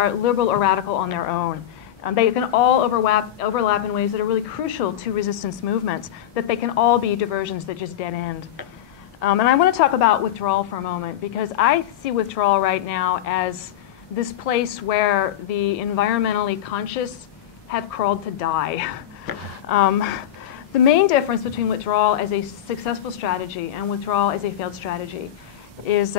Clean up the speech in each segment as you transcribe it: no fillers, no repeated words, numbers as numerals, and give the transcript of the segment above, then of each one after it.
are liberal or radical on their own. They can all overlap in ways that are really crucial to resistance movements, that they can all be diversions that just dead end. And I want to talk about withdrawal for a moment, because I see withdrawal right now as this place where the environmentally conscious have crawled to die. The main difference between withdrawal as a successful strategy and withdrawal as a failed strategy is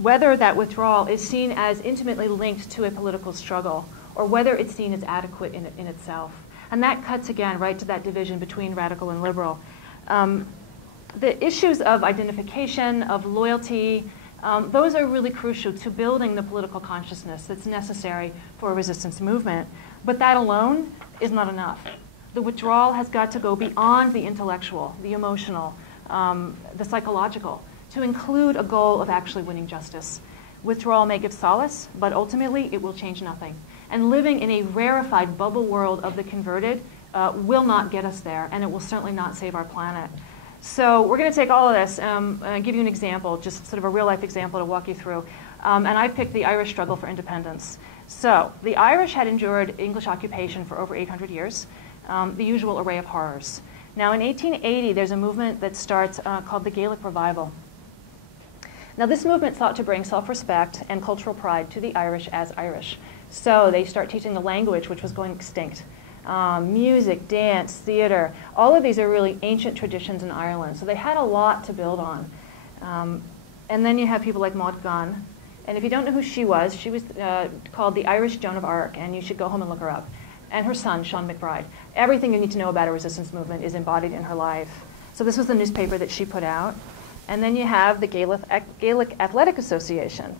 whether that withdrawal is seen as intimately linked to a political struggle, or whether it's seen as adequate in itself. And that cuts, again, right to that division between radical and liberal. The issues of identification, of loyalty, those are really crucial to building the political consciousness that's necessary for a resistance movement. But that alone is not enough. The withdrawal has got to go beyond the intellectual, the emotional, the psychological, to include a goal of actually winning justice. Withdrawal may give solace, but ultimately it will change nothing. And living in a rarefied bubble world of the converted will not get us there, and it will certainly not save our planet. So we're going to take all of this and give you an example, just sort of a real-life example to walk you through. And I picked the Irish struggle for independence. So the Irish had endured English occupation for over 800 years, the usual array of horrors. Now in 1880, there's a movement that starts called the Gaelic Revival. Now this movement sought to bring self-respect and cultural pride to the Irish as Irish. So they start teaching the language, which was going extinct. Music, dance, theater, all of these are really ancient traditions in Ireland. So they had a lot to build on. And then you have people like Maud Gonne. And if you don't know who she was called the Irish Joan of Arc, and you should go home and look her up. And her son, Sean McBride. Everything you need to know about a resistance movement is embodied in her life. So this was the newspaper that she put out. And then you have the Gaelic Athletic Association.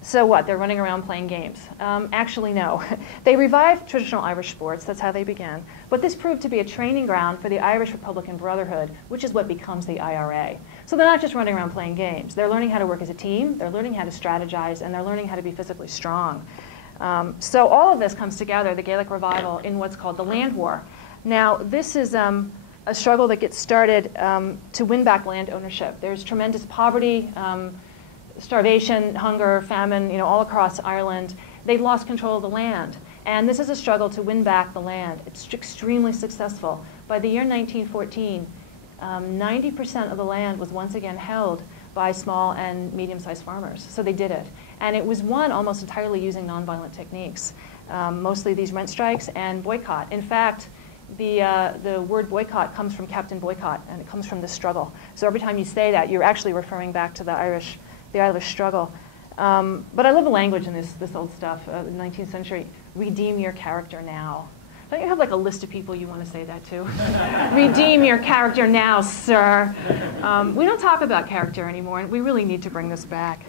So what? They're running around playing games. Actually, no. They revived traditional Irish sports. That's how they began. But this proved to be a training ground for the Irish Republican Brotherhood, which is what becomes the IRA. So they're not just running around playing games. They're learning how to work as a team. They're learning how to strategize. And they're learning how to be physically strong. So all of this comes together, the Gaelic Revival, in what's called the Land War. Now, this is a struggle that gets started to win back land ownership. There's tremendous poverty, starvation, hunger, famine, all across Ireland. They've lost control of the land. And this is a struggle to win back the land. It's extremely successful. By the year 1914, 90% of the land was once again held by small and medium-sized farmers. So they did it. And it was won almost entirely using nonviolent techniques, mostly these rent strikes and boycott. In fact, the word boycott comes from Captain Boycott, and it comes from this struggle. So every time you say that, you're actually referring back to the Irish struggle. But I love the language in this old stuff, the 19th century. Redeem your character now. Don't you have like a list of people you want to say that to? Redeem your character now, sir. We don't talk about character anymore, and we really need to bring this back.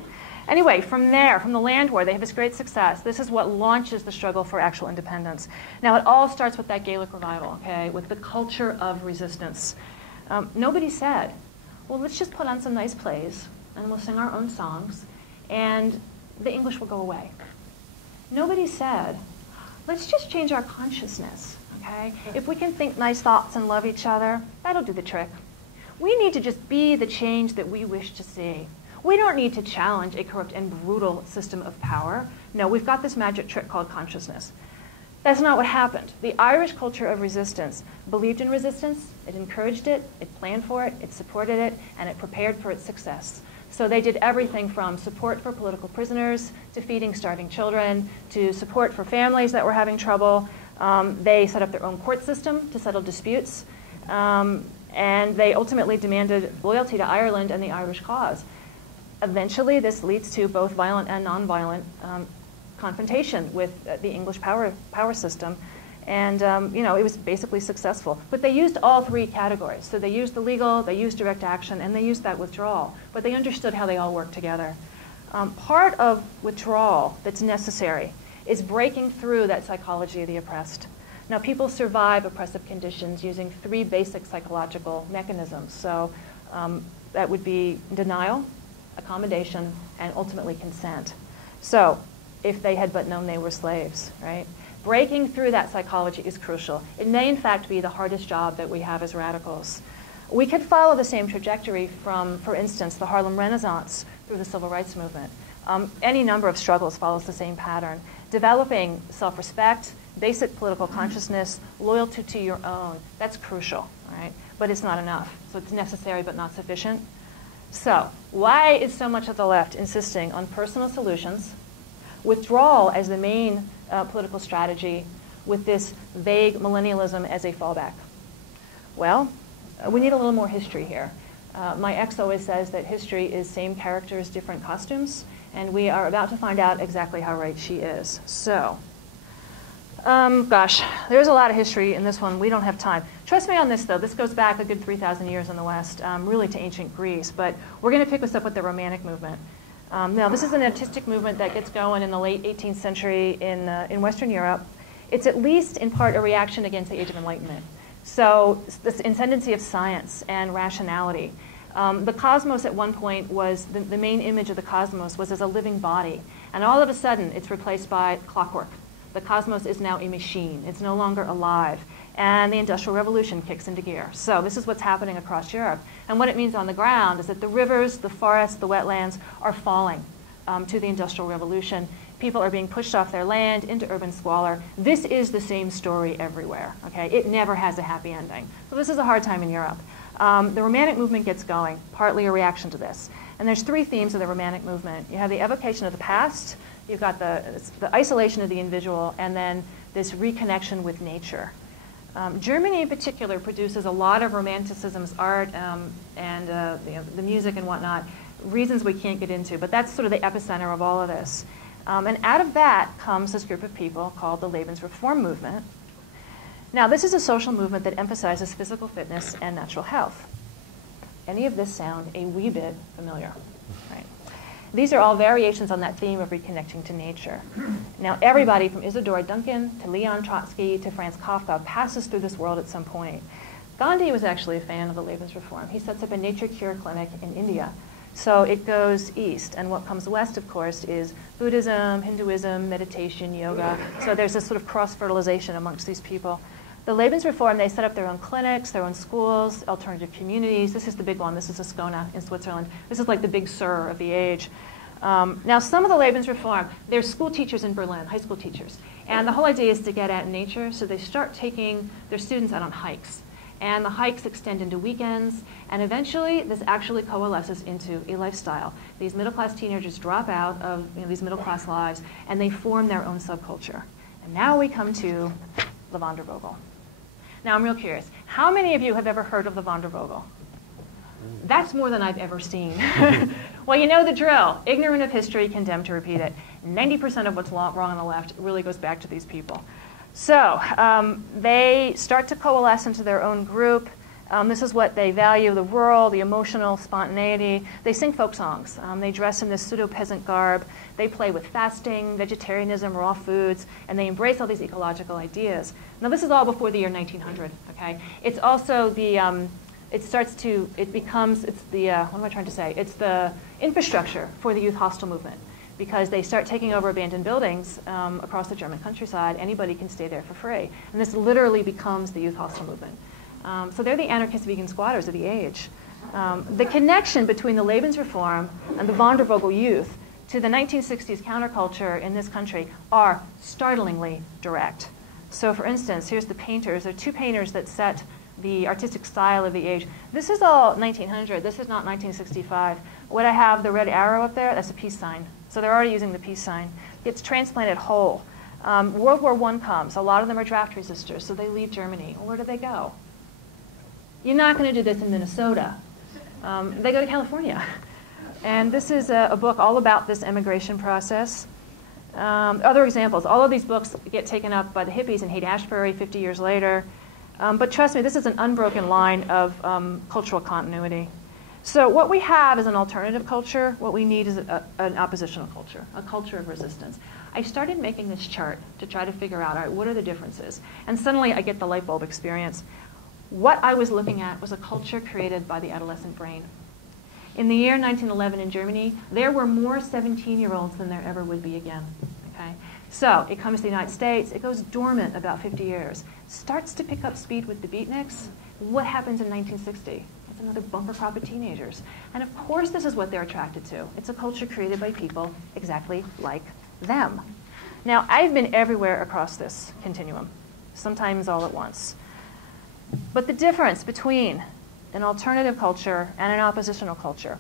Anyway, from there, from the land war, they have this great success. This is what launches the struggle for actual independence. Now, it all starts with that Gaelic revival, okay, with the culture of resistance. Nobody said, well, let's just put on some nice plays, and we'll sing our own songs, and the English will go away. Nobody said, let's just change our consciousness, okay? If we can think nice thoughts and love each other, that'll do the trick. We need to just be the change that we wish to see. We don't need to challenge a corrupt and brutal system of power. No, we've got this magic trick called consciousness. That's not what happened. The Irish culture of resistance believed in resistance, it encouraged it, it planned for it, it supported it, and it prepared for its success. So they did everything from support for political prisoners, to feeding starving children, to support for families that were having trouble. They set up their own court system to settle disputes. And they ultimately demanded loyalty to Ireland and the Irish cause. Eventually, this leads to both violent and nonviolent confrontation with the English power system. And it was basically successful. But they used all three categories. So they used the legal, they used direct action, and they used that withdrawal. But they understood how they all work together. Part of withdrawal that's necessary is breaking through that psychology of the oppressed. Now, people survive oppressive conditions using three basic psychological mechanisms. So that would be denial, accommodation, and ultimately consent. So if they had but known they were slaves, right? Breaking through that psychology is crucial. It may, in fact, be the hardest job that we have as radicals. We could follow the same trajectory from, for instance, the Harlem Renaissance through the Civil Rights Movement. Any number of struggles follows the same pattern. Developing self-respect, basic political consciousness, loyalty to your own, that's crucial, right? But it's not enough. So it's necessary but not sufficient. So why is so much of the left insisting on personal solutions, withdrawal as the main political strategy, with this vague millennialism as a fallback? Well, we need a little more history here. My ex always says that history is same characters, different costumes, and we are about to find out exactly how right she is. So, gosh, there's a lot of history in this one. We don't have time. Trust me on this, though. This goes back a good 3,000 years in the West, really to ancient Greece. But we're going to pick this up with the Romantic movement. Now, this is an artistic movement that gets going in the late 18th century in Western Europe. It's at least in part a reaction against the Age of Enlightenment. So this ascendancy of science and rationality. The cosmos at one point was, the main image of the cosmos was as a living body. And all of a sudden, it's replaced by clockwork. The cosmos is now a machine. It's no longer alive. And the Industrial Revolution kicks into gear. So this is what's happening across Europe. And what it means on the ground is that the rivers, the forests, the wetlands are falling to the Industrial Revolution. People are being pushed off their land into urban squalor. This is the same story everywhere. Okay? It never has a happy ending. So this is a hard time in Europe. The Romantic movement gets going, partly a reaction to this. And there's three themes of the Romantic movement. You have the evocation of the past, you've got the isolation of the individual, and then this reconnection with nature. Germany in particular produces a lot of Romanticism's art and the music and whatnot, reasons we can't get into, but that's sort of the epicenter of all of this. And out of that comes this group of people called the Lebensreform movement. Now, this is a social movement that emphasizes physical fitness and natural health. Any of this sound a wee bit familiar? Right. These are all variations on that theme of reconnecting to nature. Now, everybody from Isadora Duncan to Leon Trotsky to Franz Kafka passes through this world at some point. Gandhi was actually a fan of the Lebensreform. He sets up a nature cure clinic in India. So it goes east, and what comes west, of course, is Buddhism, Hinduism, meditation, yoga. So there's this sort of cross-fertilization amongst these people. The Lebensreform, they set up their own clinics, their own schools, alternative communities. This is the big one. This is Ascona in Switzerland. This is like the big Sur of the age. Now, some of the Lebensreform, they're school teachers in Berlin, high school teachers. And the whole idea is to get at nature, so they start taking their students out on hikes. And the hikes extend into weekends, and eventually this actually coalesces into a lifestyle. These middle-class teenagers drop out of these middle-class lives, and they form their own subculture. And now we come to the Wandervogel. Now, I'm real curious. How many of you have ever heard of the Wandervogel? That's more than I've ever seen. Well, you know the drill. Ignorant of history, condemned to repeat it. 90% of what's wrong on the left really goes back to these people. So they start to coalesce into their own group. This is what they value: the rural, the emotional, spontaneity. They sing folk songs. They dress in this pseudo-peasant garb. They play with fasting, vegetarianism, raw foods, and they embrace all these ecological ideas. Now, this is all before the year 1900, okay? It's also the, it's the infrastructure for the youth hostel movement, because they start taking over abandoned buildings across the German countryside. Anybody can stay there for free. And this literally becomes the youth hostel movement. So they're the anarchist vegan squatters of the age. The connection between the Lebensreform and the Wandervogel youth to the 1960s counterculture in this country are startlingly direct. So for instance, here's the painters. There are two painters that set the artistic style of the age. This is all 1900. This is not 1965. What I have, the red arrow up there, that's a peace sign. So they're already using the peace sign. It's transplanted whole. World War I comes. A lot of them are draft resistors, so they leave Germany. Where do they go? You're not going to do this in Minnesota. They go to California. And this is a book all about this emigration process. Other examples. All of these books get taken up by the hippies in Haight-Ashbury 50 years later. But trust me, this is an unbroken line of cultural continuity. So what we have is an alternative culture. What we need is an oppositional culture, a culture of resistance. I started making this chart to try to figure out, all right, what are the differences? And suddenly I get the light bulb experience. What I was looking at was a culture created by the adolescent brain. In the year 1911 in Germany, there were more 17-year-olds than there ever would be again. Okay? So it comes to the United States. It goes dormant about 50 years. Starts to pick up speed with the beatniks. What happens in 1960? It's another bumper crop of teenagers. And of course this is what they're attracted to. It's a culture created by people exactly like them. Now, I've been everywhere across this continuum, sometimes all at once. But the difference between an alternative culture and an oppositional culture,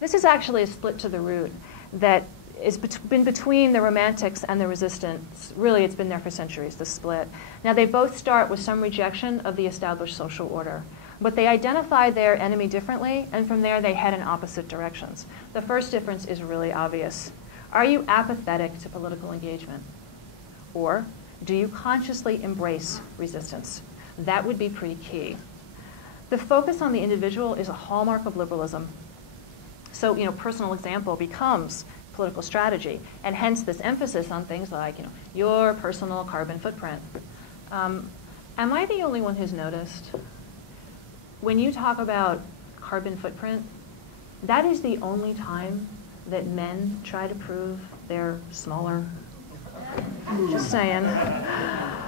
this is actually a split to the root that has been between the Romantics and the Resistance. Really, it's been there for centuries, this split. Now, they both start with some rejection of the established social order. But they identify their enemy differently, and from there they head in opposite directions. The first difference is really obvious. Are you apathetic to political engagement? Or do you consciously embrace resistance? That would be pretty key. The focus on the individual is a hallmark of liberalism. So, personal example becomes political strategy, and hence this emphasis on things like, your personal carbon footprint. Am I the only one who's noticed? When you talk about carbon footprint, that is the only time that men try to prove they're smaller. Just saying.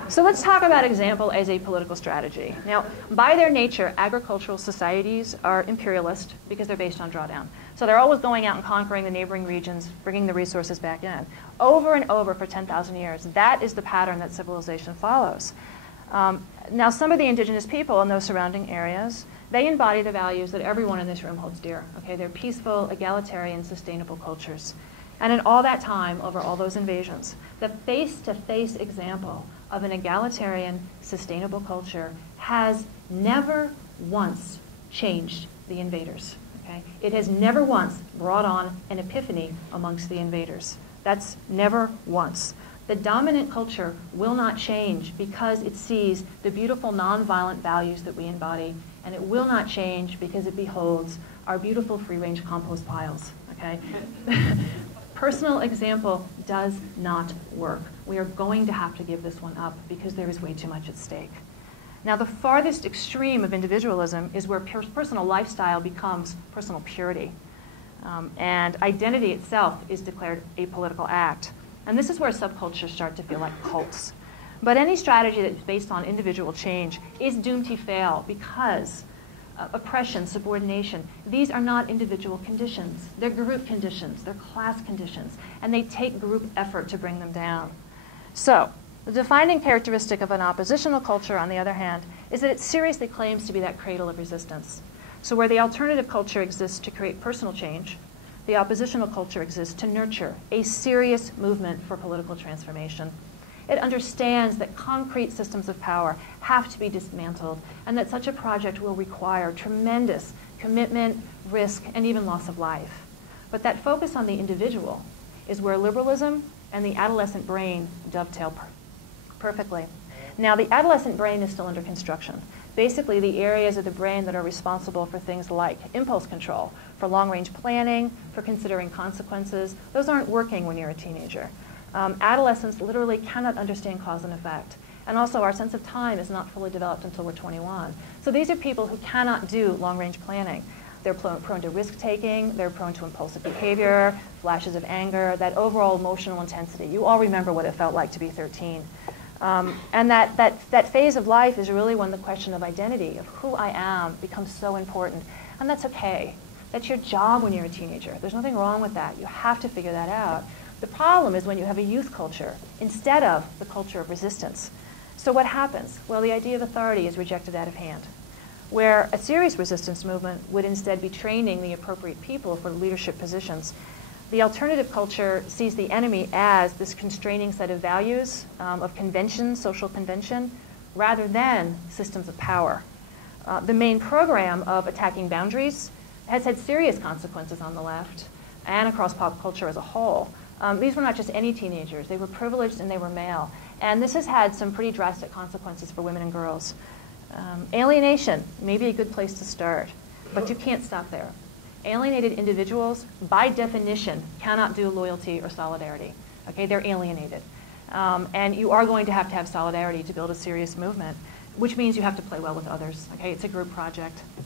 So let's talk about example as a political strategy. Now, by their nature, agricultural societies are imperialist because they're based on drawdown. So they're always going out and conquering the neighboring regions, bringing the resources back in. Over and over for 10,000 years. That is the pattern that civilization follows. Now, some of the indigenous people in those surrounding areas, they embody the values that everyone in this room holds dear. Okay, they're peaceful, egalitarian, sustainable cultures. And in all that time, over all those invasions, the face-to-face example of an egalitarian, sustainable culture has never once changed the invaders. Okay? It has never once brought on an epiphany amongst the invaders. That's never once. The dominant culture will not change because it sees the beautiful nonviolent values that we embody, and it will not change because it beholds our beautiful free-range compost piles. Okay? Personal example does not work. We are going to have to give this one up because there is way too much at stake. Now, the farthest extreme of individualism is where personal lifestyle becomes personal purity. And identity itself is declared a political act. And this is where subcultures start to feel like cults. But any strategy that is based on individual change is doomed to fail because oppression, subordination, these are not individual conditions. They're group conditions, they're class conditions, and they take group effort to bring them down. So, the defining characteristic of an oppositional culture, on the other hand, is that it seriously claims to be that cradle of resistance. So where the alternative culture exists to create personal change, the oppositional culture exists to nurture a serious movement for political transformation. It understands that concrete systems of power have to be dismantled and that such a project will require tremendous commitment, risk, and even loss of life. But that focus on the individual is where liberalism and the adolescent brain dovetail perfectly. Now, the adolescent brain is still under construction. Basically, the areas of the brain that are responsible for things like impulse control, for long-range planning, for considering consequences, those aren't working when you're a teenager. Adolescents literally cannot understand cause and effect. And also, our sense of time is not fully developed until we're 21. So these are people who cannot do long-range planning. They're prone to risk-taking, they're prone to impulsive behavior, flashes of anger, that overall emotional intensity. You all remember what it felt like to be 13. And that phase of life is really when the question of identity, of who I am, becomes so important. And that's okay. That's your job when you're a teenager. There's nothing wrong with that. You have to figure that out. The problem is when you have a youth culture instead of the culture of resistance. So what happens? Well, the idea of authority is rejected out of hand, where a serious resistance movement would instead be training the appropriate people for leadership positions. The alternative culture sees the enemy as this constraining set of values, of convention, social convention, rather than systems of power. The main program of attacking boundaries has had serious consequences on the left and across pop culture as a whole. These were not just any teenagers. They were privileged and they were male. And this has had some pretty drastic consequences for women and girls. Alienation may be a good place to start, but you can't stop there. Alienated individuals, by definition, cannot do loyalty or solidarity. Okay, they're alienated. And you are going to have solidarity to build a serious movement, which means you have to play well with others. Okay, it's a group project.